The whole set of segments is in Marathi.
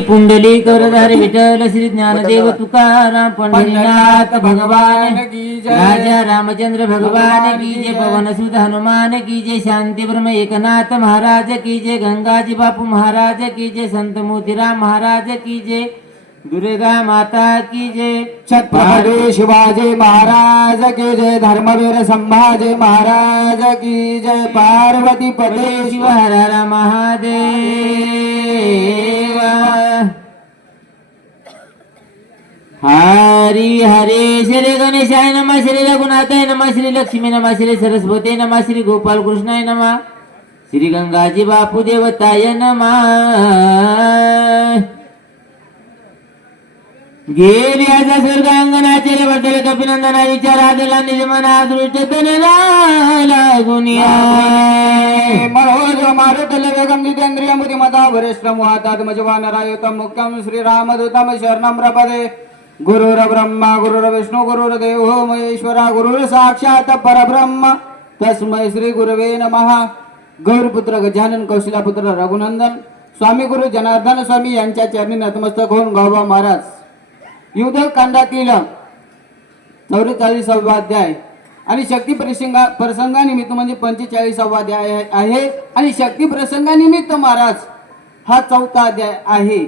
पुंडली करधार विठ्ठल श्री ज्ञानदेव तुकाराम पंढरीनाथ भगवान. राजा रामचंद्र भगवान की जय. पवन सुत हनुमान की जय शांती ब्रह्म एकनाथ महाराज की जय गंगाजी बापू महाराज की जय संत मोतीराम महाराज की जय दुर्गा माता की जय। छत्रपती शिवाजी महाराज की जय। धर्मवीर संभाजी महाराज की जय। पार्वती पते शिव। हर हर महादेव। हरी हरे। श्री गणेशाय नमः। श्री रघुनाथाय नमः। श्री लक्ष्मी नमः। श्री सरस्वती नमः। श्री गोपाल कृष्णाय नमः। श्री गंगाजी बापू देवताय नमः। गेल्याच्या स्वर्गांगणाचे बद्दल कपिनंदना विचार आदला निजमना दृष्ट लागून मनोज मारुतल वेगम जितेंद्रिय बुद्धिमता वरिष्ठ मुहातात मजवान रायुतम मुख्यम श्रीरामदूतम शरणम प्रपदे. गुरुर ब्रह्मा गुरुर विष्णू गुरुर देवो महेश्वरा गुरुर साक्षात परब्रह्म. तस्मै श्री गुरुवे नमः. गौरपुत्र गजानन कौशलापुत्र रघुनंदन स्वामी गुरु जनार्दन स्वामी यांच्या चरणी नतमस्तक होऊन गावबा महाराज. युद्धकांडातील चौवेचाळीसावा अध्याय. आणि शक्ती प्रसंगा प्रसंगानिमित्त म्हणजे पंचेचाळीसावा अध्याय आहे- आहे आणि शक्ती प्रसंगानिमित्त महाराज हा चौथा अध्याय आहे.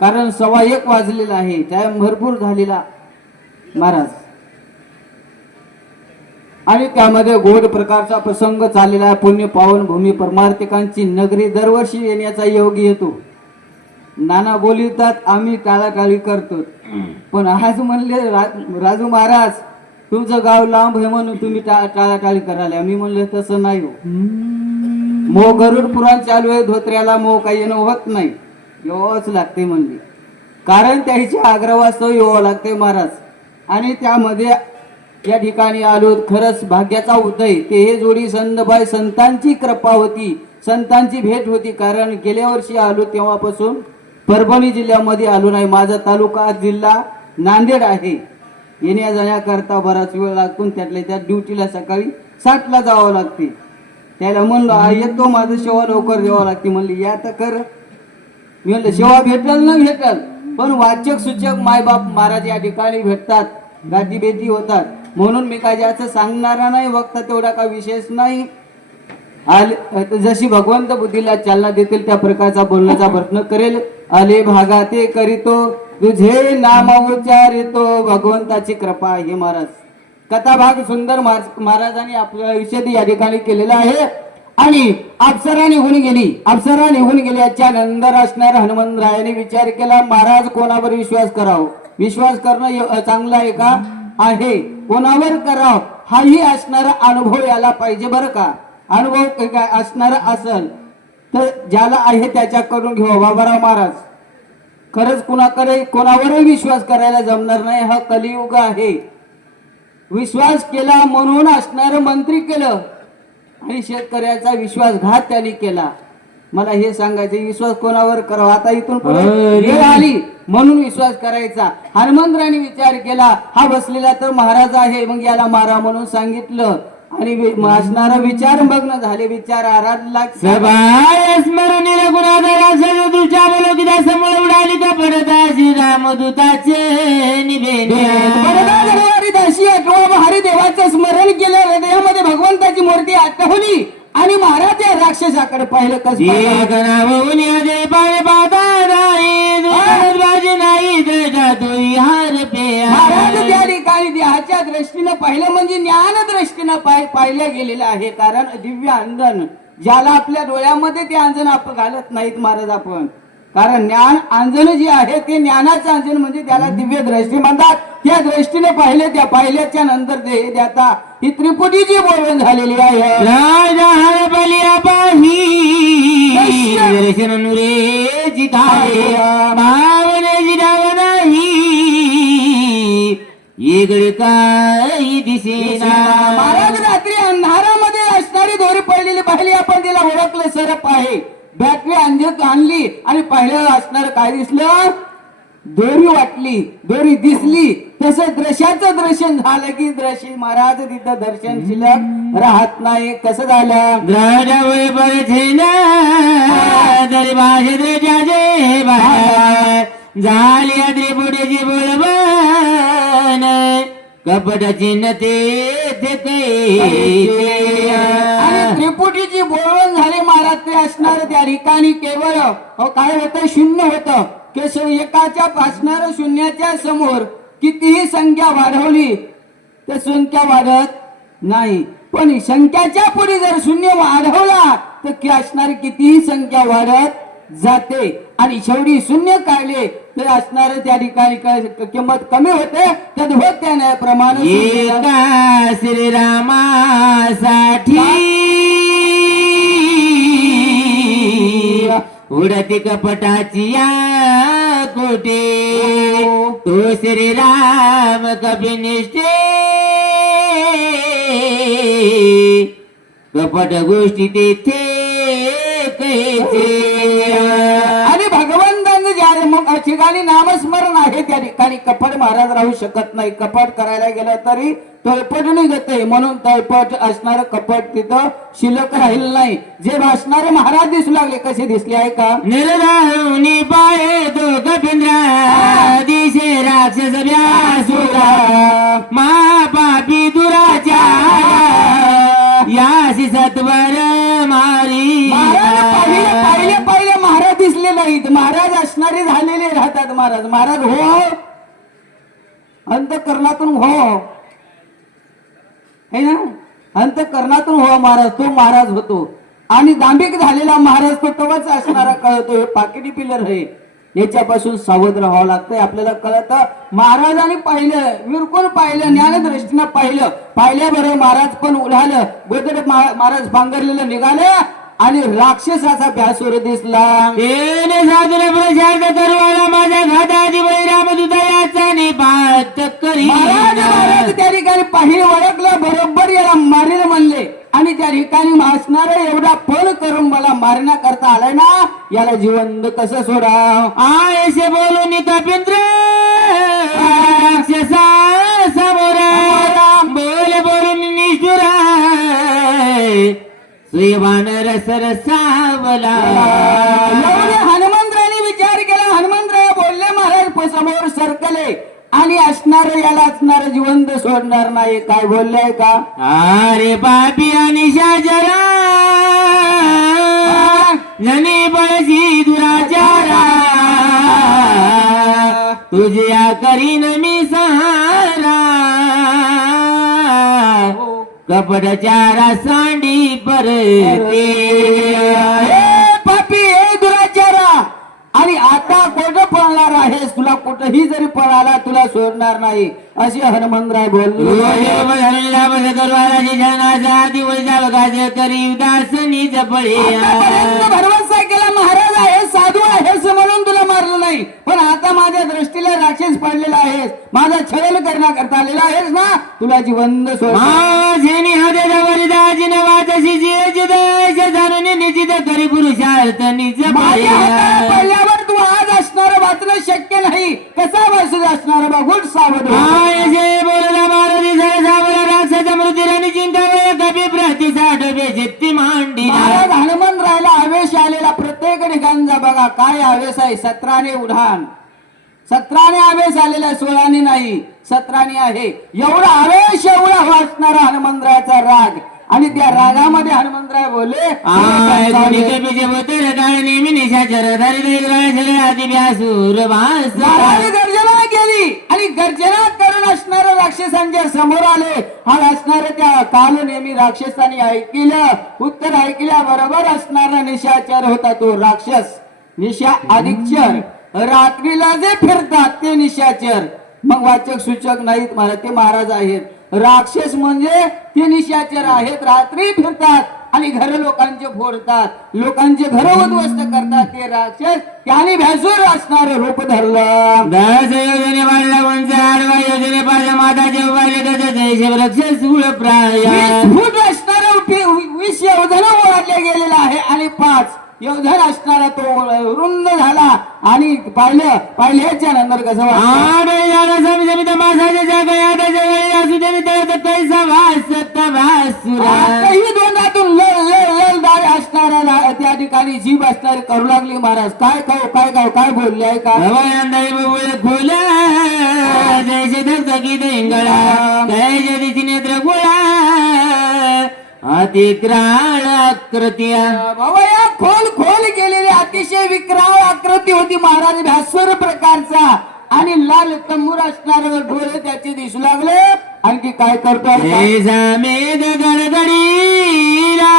कारण सव्वा एक वाजलेला आहे. त्या भरपूर झालेला महाराज. आणि त्यामध्ये गोड प्रकारचा प्रसंग चाललेला आहे. पुण्य पावन भूमी परमार्थिकांची नगरी दरवर्षी येण्याचा योग येतो नाना बोलितात आम्ही टाळाटाळी करतो पण आज म्हणले रा- राजू महाराज तुमचं गाव लांब आहे म्हणून तुम्ही टाळाटाळी करायला. मी म्हणले तसं नाही हो. मो गरुड पुराण चालू आहे धोत्र्याला मो काही येणं होत नाही. यावंच लागते म्हणले. कारण त्याच्या आग्रवास्तव यावं लागते महाराज. आणि त्यामध्ये या ठिकाणी आलो खरंच भाग्याचा उदय. ते हे जोडी संतबाई संतांची कृपा होती संतांची भेट होती. कारण गेल्या वर्षी आलो तेव्हापासून परभणी जिल्ह्यामध्ये आलो नाही. माझा तालुका जिल्हा नांदेड आहे. येण्या जाण्याकरता बराच वेळ लागतो. त्यातल्या त्या ड्युटीला सकाळी सातला जावं लागते. त्याला म्हणलं येतो माझं सेवा लवकर द्यावं लागते. म्हणली या तर कर. मी म्हणलं सेवा भेटल ना भेटल. पण वाचक सूचक मायबाप महाराज या ठिकाणी भेटतात. गाठी बेटी होतात. म्हणून मी काय जास्त सांगणारा नाही. वक्ता तेवढा काय विशेष नाही. आले जशी भगवंत बुद्धीला चालना देतील त्या प्रकारचा बोलण्याचा प्रयत्न करेल. आले भागा ते करीतो तुझे नाम उच्चारितो भगवंताची कृपा आहे महाराज. कथा भाग सुंदर महाराजांनी आपल्या आयुष्यात या ठिकाणी केलेला आहे. आणि अप्सरा निघून गेली. अप्सरा निघून गेल्याच्यानंतर असणार हनुमंतरायाने विचार केला महाराज कोणावर विश्वास करावं? विश्वास करणं चांगलं आहे का? आहे. कोणावर करावं? हाही असणारा अनुभव याला पाहिजे बरं का? अनुभव असणार असणारा असल तर ज्याला आहे त्याच्याकडून घेऊ बाबाराव महाराज खरंच कुणाकडे कोणावरही विश्वास करायला जमणार नाही. हा कलियुग आहे. विश्वास केला म्हणून असणारं मंत्री केलं आणि शेतकऱ्याचा विश्वासघात त्यांनी केला. मला हे सांगायचं विश्वास कोणावर करावा? आता इथून. वेळ आली म्हणून विश्वास करायचा. हनुमंतराने विचार केला हा बसलेला तर महाराज आहे. मग याला मारा म्हणून सांगितलं. आणि असणारा विचार मग्न झाले विचार आराधला सभाय स्मरणी तुझ्या बोलकिदा समोर उडाली का केलं हृदयामध्ये भगवंताची मूर्ती आठवली आणि महाराज या राक्षसाकडे पाहिलं कसं एक दृष्टीनं पाहिलं म्हणजे ज्ञान दृष्टीनं पाहिलं गेलेलं आहे. कारण दिव्य अंजन ज्याला आपल्या डोळ्यामध्ये ते अंजन आपण घालत नाहीत महाराज आपण. कारण ज्ञान अंजन जे आहे ते ज्ञानाचं अंजन म्हणजे त्याला दिव्य दृष्टी म्हणतात. त्या दृष्टीने पाहिले त्या पाहिल्याच्या नंतर ते त्याचा ही त्रिपुटीची बोलवण झालेली आहे. येगळे काही दिसेना महाराज रात्री अंधारामध्ये असणारी दोरी पडलेली पाहिली आपण तिला ओळखलं सरप आहे. बॅटरी अंजत आणली आणि पहिलं असणार काय दिसलं? दोरी वाटली दोरी दिसली. तसं दृश्याचं दर्शन झालं की दृश्य. महाराज तिथं दर्शन शिल्लक राहत नाही. कसं झालं? झाली त्रिपुटीची बोलबन कपटाची न ते ते आणि कै त्रिपुटीची बोलवण झाली महाराज ते असणार त्या ठिकाणी केवळ. काय होतं? शून्य होतं. केशव एकाच्या असणार शून्याच्या समोर. कितीही संख्या वाढवली तर संख्या वाढत नाही. पण संख्याच्या पुढे जर शून्य वाढवला तर की असणारी कितीही संख्या वाढत जाते. आणि शेवटी शून्य काढले तर असणार त्या ठिकाणी किंमत कमी होते. तर होत त्या प्रमाणे एका श्रीरामासाठी उडती कपटाची या कोटे तो श्रीराम कपिनिष्ठे कपट गोष्टी तेथे ठिकाणी नामस्मरण आहे. त्या ठिकाणी कपट महाराज राहू शकत नाही. कपट करायला गेलं तरी तळपट निघत आहे म्हणून तळपट असणार कपट तिथं शिल्लक राहिलं नाही. जे भासणारे महाराज दिसू लागले. कसे दिसले आहे का? निर्धारुनी पाये तो कपिंद्रा दिशे राक्षस व्यासुरा महापापी दुराचार यासी सत्वर मारी. पहिले नाहीत महाराज असणारे झालेले राहतात महाराज. महाराज हो. अंतकरणातून हो. हे ना? अंतकरणातून हो महाराज. तो महाराज होतो. आणि दांभिक झालेला महाराज तो तवाच असणारा कळतो. हे पाकिटी पिलर हे. याच्यापासून सावध राहावं लागतंय. आपल्याला कळतं महाराजांनी पाहिलं विरकून पाहिलं ज्ञानदृष्टीनं पाहिलं. पाहिल्याबरोबर महाराज पण उडालं गोदर महाराज पांघरलेलं निघालं. आणि राक्षसाचा भ्यासूर दिसला. येणे प्रशांत करवाला माझ्या घाताची बळीराम दुदयाचा निपात करी महाराज महाराज त्या ठिकाणी पाहिलं ओळखलं बरोबर याला मारेल म्हणले. आणि त्या ठिकाणी असणार एवढा फल करून मला मारण्याकरता आलाय ना याला जिवंत कसं सोडा आयसे बोलून कपिंद्र राक्षसा. सरसावला एवढे हनुमंतराने विचार केला. हनुमंतराय बोलले महाराज समोर सरकले आणि असणार याला असणार जिवंत सोडणार नाही. काय बोलले का? अरे पापी आणि शाजरा. जनी बळशी दुराचारा. तुझ्या करीन मी सहारा. कपडचारा सांडी परते. ए पापी ए दुराचारा आणि आता कुठं पळणार आहेस तुला कुठंही जरी पळाला तुला सोडणार नाही. असे हनुमंतराय बोलले. आतापर्यंत भरवसा केला महाराज आहे साधू आहेस म्हणून नाही. पण आता माझ्या दृष्टीला राक्षस पडलेला आहेस. माझा छळ करण्याकरता आलेला आहेस ना? तुला जिवंत पुरुषार्थ निज पडल्यावर तू आज असणार वाचणं शक्य नाही. कसा वाचू असणार बघून सावध बघा काय आवेश आहे? सत्राने उधाण सत्राने आवेश आलेला सोळाने नाही सत्राने आहे. एवढा आवेश एवढा वाचणारा हनुमंतरायाचा राग. आणि त्या रागामध्ये हनुमंतराय बोलले नेहमी निशाचर गर्जना केली. आणि गर्जना करून असणाऱ्या राक्षसांच्या समोर आले. हा असणाऱ्या त्या काल नेहमी राक्षसांनी ऐकलं. उत्तर ऐकल्या बरोबर असणारा निशाचर होता तो राक्षस. निशा अधिकचर रात्रीला जे फिरतात ते निशाचर मग वाचक सूचक नाहीत महाराज ते महाराज आहेत. राक्षस म्हणजे ते निशाचर आहेत. रात्री फिरतात आणि घर लोकांचे फोडतात. लोकांचे घर उद्ध्वस्त करतात. ते राक्षस त्याने भ्यासूर असणार रूप धरलं. दस योजने वाढला उंच आडवा योजने पाहिजे. माताचे उभारले त्याच्या जयशे वृक्ष सूळ प्राय. वीस फूट असणारा वीस योधन ओढले गेलेला आहे आणि पाच योधन असणारा तो रुंद झाला आणि पाहिलं पाहिल्याच्या नंतर कसं दोंडातून असणारा त्या ठिकाणी जीभ असणारी करू लागली महाराज. काय काय काय काय काय बोलले आहे का? खोला जैसे धगधगीत इंगळा जय जदिती नेत्र गोळा. अतिक्राळ या खोल खोल गेलेली अतिशय विक्राळ आकृती होती महाराज भास्वर प्रकारचा. आणि लाल तंबूर असणारे डोळे त्याचे दिसू लागले. आणखी काय करतो गडगडीला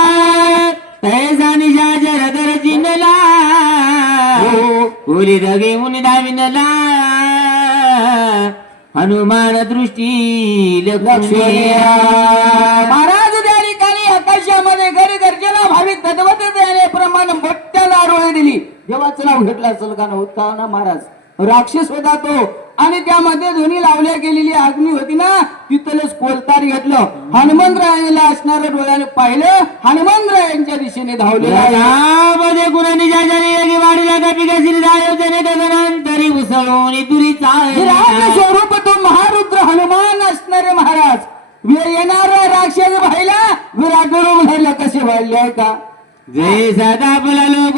मुनी दाविनला. हनुमान दृष्टी लक्ष्मी. महाराज त्या ठिकाणी आकाशामध्ये गड गर्जना भावी तद्वत प्रमाण मोठ्याला आरोळी दिली नाव घेतलं असेल का नव्हता ना महाराज? राक्षस होता तो. आणि त्यामध्ये दोन्ही लावल्या गेलेली अग्नी होती ना तिथलंच कोलतार घेतलं. हनुमंतरायाला असणाऱ्या डोळ्याने पाहिलं हनुमंतरायांच्या दिशेने धावले स्वरूप तो महारुद्र हनुमान असणारे महाराज. येणारा राक्षस भाईला विराट रूप कसे वाढले का? जय सदा आपला लोक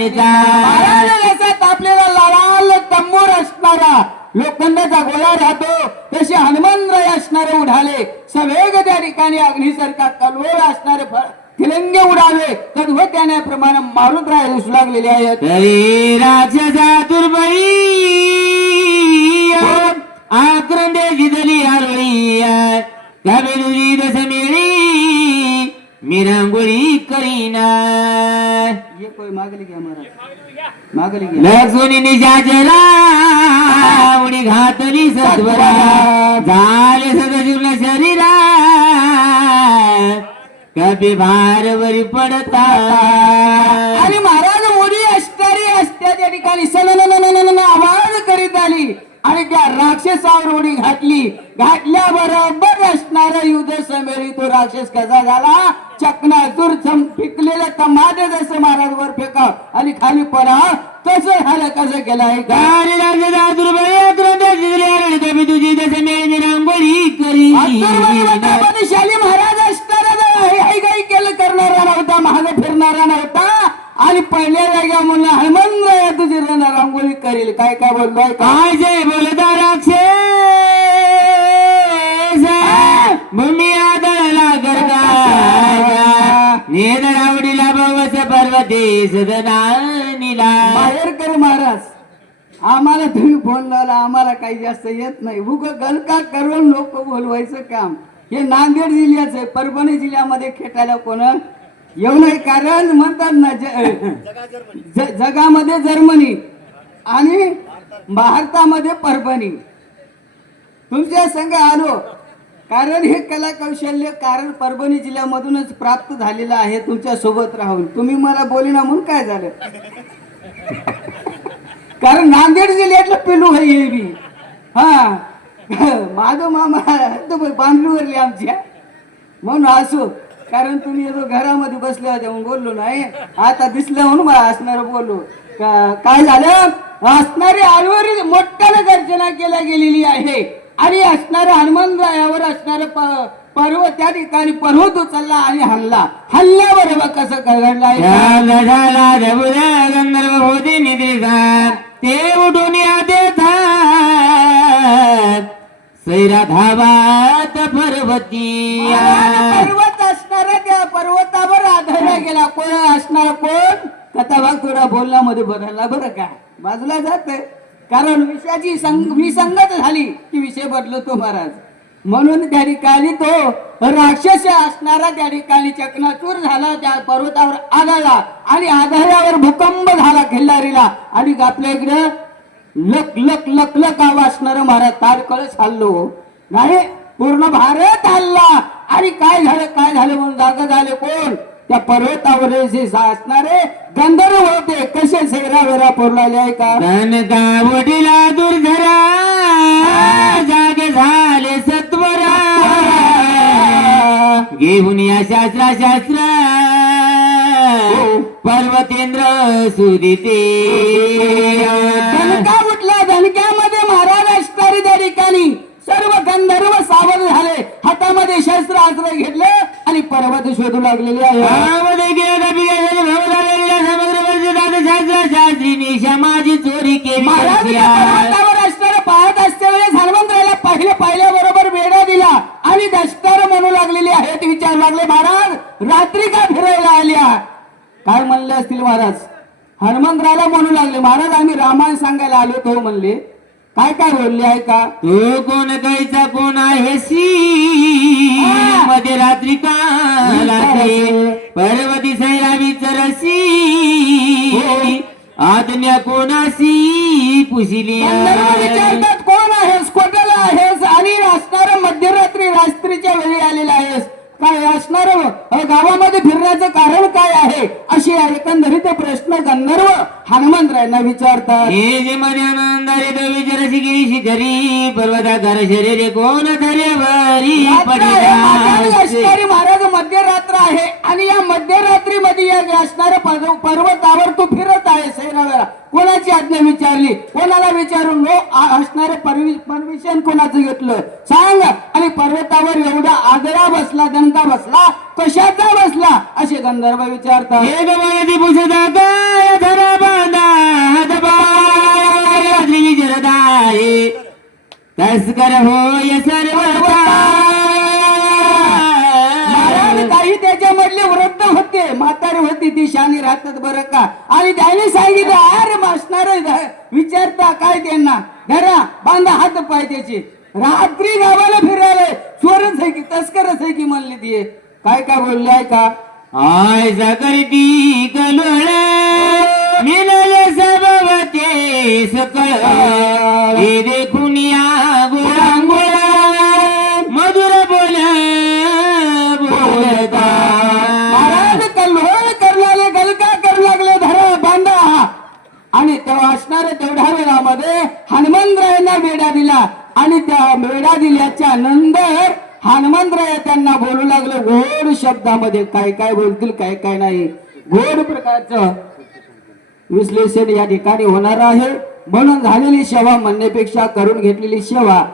गणिता आपल्याला लाल तंबूर असणारा लोखंडाचा गोळा राहतो. तसे हनुमंतराय असणारे उडाले. सवेग त्या ठिकाणी अग्निसारखा कलवळ असणारे तिरंगे उडाले तद्व त्याप्रमाणे मारून राय दिसू लागलेले आहेत. राक्षसा दुर्बळी. आक्रंदे जिदली आरोळी. तुझी दस मिळी मी रांगोळी करीना. ये कोई मागली घ्या महाराज मागली घ्या. लक्ष्मी निशाचरा उडी घातली सत्वरा झाले सदजीवला शरीरा कपी भारवरी पडता. आणि महाराज मोदी असणारी असत्या त्या ठिकाणी. सननननननन आवाज करीत आली. आणि त्या राक्षसावर उडी घातली. घातल्या बरोबर असणारा युद्ध समेरी तो राक्षस कसा झाला? चकनाचूर चम पिकलेलं टमाटे जसं महाराज वर फेका आणि खाली पडा तसं झालं कसं केलं आहे? का गाडी राजदा दुर्बळ आक्रंद जिजली आरळ कपी तुझी मिळी रांगोळी करी. शाली महाराज असणारा केलं करणारा नव्हता महाग फिरणारा नव्हता. आणि पहिल्या जाग्या म्हणलं हनुमंत तुझी रांगोळी करील. काय काय बोललोय काय जय राक्षस? भूमी आदळला आवडीला भवस पर्वते सदनानीला. बाहेर कर महाराज. आम्हाला तुम्ही फोन लावला आम्हाला काही जास्त येत नाही. उग गलका करून लोक बोलवायचं काम. हे नांदेड जिल्ह्याचं आहे परभणी जिल्ह्यामध्ये खेटायला कोण येऊ नाही कारण म्हणतात ना ज- जगामध्ये जर्मनी आणि भारतामध्ये परभणी. तुमच्या संघ आलो कारण हे कला कौशल्य कारण परभणी जिल्ह्यामधूनच प्राप्त झालेलं आहे तुमच्यासोबत राहून. तुम्ही मला बोलिना म्हणून काय झालं? कारण नांदेड जिल्ह्यातलं पिलू आहे हे बी. हा. माधव मामा तो बांधलीवरली आमच्या. म्हणून असो कारण तुम्ही येतो घरामध्ये बसले होते म्हणून बोललो नाही. आता दिसलं म्हणून मला असणार बोललो. काय झालं? असणारी आलवरी मोठ्यानं गर्जना केल्या गेलेली आहे. आणि असणाऱ्या हनुमंतरायावर असणार पर्व त्या ठिकाणी पर्वत उचलला आणि हल्ला. हल्ल्यावर बघ कसं गंधर्व होते निद्रिसा ते उठून देता सैरा धावात पर्वती पर्वत असणारा त्या पर्वतावर आधारला गेला. कोण असणार कोण? कथा भाग थोडा बोलण्यामध्ये बदलला बरं का? बाजूला जात कारण विषयाची संग विसंगत झाली की विषय बदलतो महाराज. म्हणून त्या ठिकाणी तो राक्षस असणारा त्या ठिकाणी चकनाचूर झाला त्या पर्वतावर आधाला आणि आधारावर भूकंप झाला खिल्लारीला. आणि आपल्या इकडं लक लक लक लक आवाज असणार महाराज तारकळच हल्लो. नाही पूर्ण भारत हल्ला. आणि काय झालं काय झालं म्हणून जागा झाले कोण? त्या पर्वतावर जे असणारे गंधर्व होते. कसे सेरा वेरा पुरलाले आहे का? धन का वडीला दुर्धरा जागे झाले सत्वरा. घेऊन या शास्त्रा शास्त्र. पर्वतेंद्र सुदिते. धनका उठला धनक्यामध्ये महाराज असणारे त्या ठिकाणी. गावामध्ये शस्त्र आश्रय घेतले आणि पर्वत शोधू लागलेले आहे. चोरी केली. असताना पाहत असतेवेळेस हनुमंतराला पहिले पाहिल्याबरोबर वेढा दिला आणि दष्टर म्हणू लागलेली आहेत विचारू लागले महाराज रात्री का फिरायला आल्या? काय म्हणले असतील महाराज? हनुमंतराला म्हणू लागले महाराज आम्ही रामायण सांगायला आलो तो म्हणले. काय काय बोलले आहे का? तू कोण कायचा कोण आहे सी? हा. मध्ये रात्री कालाचे पर्वती सैरावी चरसी. आत्म्या कोणासी पुशिली गंधर्व विचारतात कोण आहेस कोटाला आहेस आणि असणार मध्यरात्री रात्रीच्या वेळी आलेला आहेस काय असणार गावामध्ये फिरण्याचं कारण काय आहे? अशी एकंदरीत प्रश्न गंधर्व हनुमंतरायांना विचारतात. हे जे मध्ये आनंदारे तो विचारसी गिरी शिखरी पर्वताकार शरीरे कोण धरे महाराज मध्यरात्र आहे आणि या मध्यरात्री मध्ये या असणाऱ्या पर्व- पर्वतावर तू फिरत आहे सैरावेळा कोणाची आज्ञा विचारली? कोणाला विचारून असणारे परमिशन कोणाचं घेतलं? सांग. आणि पर्वतावर एवढा आदरा बसला दंका बसला कशाचा बसला? असे गंधर्व विचारतात. हे गवादी पुसदा त्याच्यामधली वृद्ध होते. म्हातारी होती ती शानी राहतात बरं का. आणि त्याने सांगितलं अरे मासणार विचारता काय त्यांना? घरा बांधा हात पाय त्याचे. रात्री गावाला फिरायला चोरच आहे की तस्करच आहे की म्हणले ती. काय काय बोललाय का आय सकरती कलोळ मिळाले सबवते सकळ. आणि त्या वेढा दिल्याच्या नंतर हनुमंतराय त्यांना बोलू लागले गोड शब्दामध्ये काय काय बोलतील काय काय नाही. गोड प्रकारचं विश्लेषण या ठिकाणी होणार आहे. म्हणून झालेली सेवा म्हणण्यापेक्षा करून घेतलेली सेवा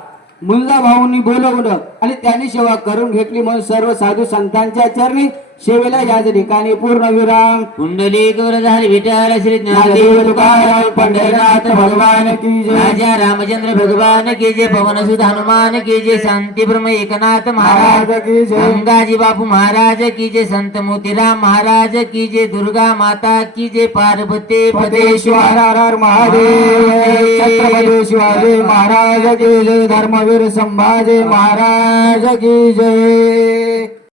मुलगा भाऊंनी बोलवलं आणि त्यांनी सेवा करून घेतली म्हणून सर्व साधू संतांच्या चरणी सेवेला याच ठिकाणी पूर्ण विराम. कुंडली झाली विठ्ठल श्री ज्ञानदेव तुकाराम पंढरनाथ भगवान की जय. राजा रामचंद्र भगवान की जय. पवन सुत हनुमान की जय. शांती ब्रह्म एकनाथ महाराज. की जय. गंगाजी बापू महाराज की जय. संत मोतीराम महाराज की जय. दुर्गा माता की जय. पार्वती पदेश्वर महादेव. छत्रपती शिवाजी महाराज की जय. धर्मवीर संभाजी महाराज की जय.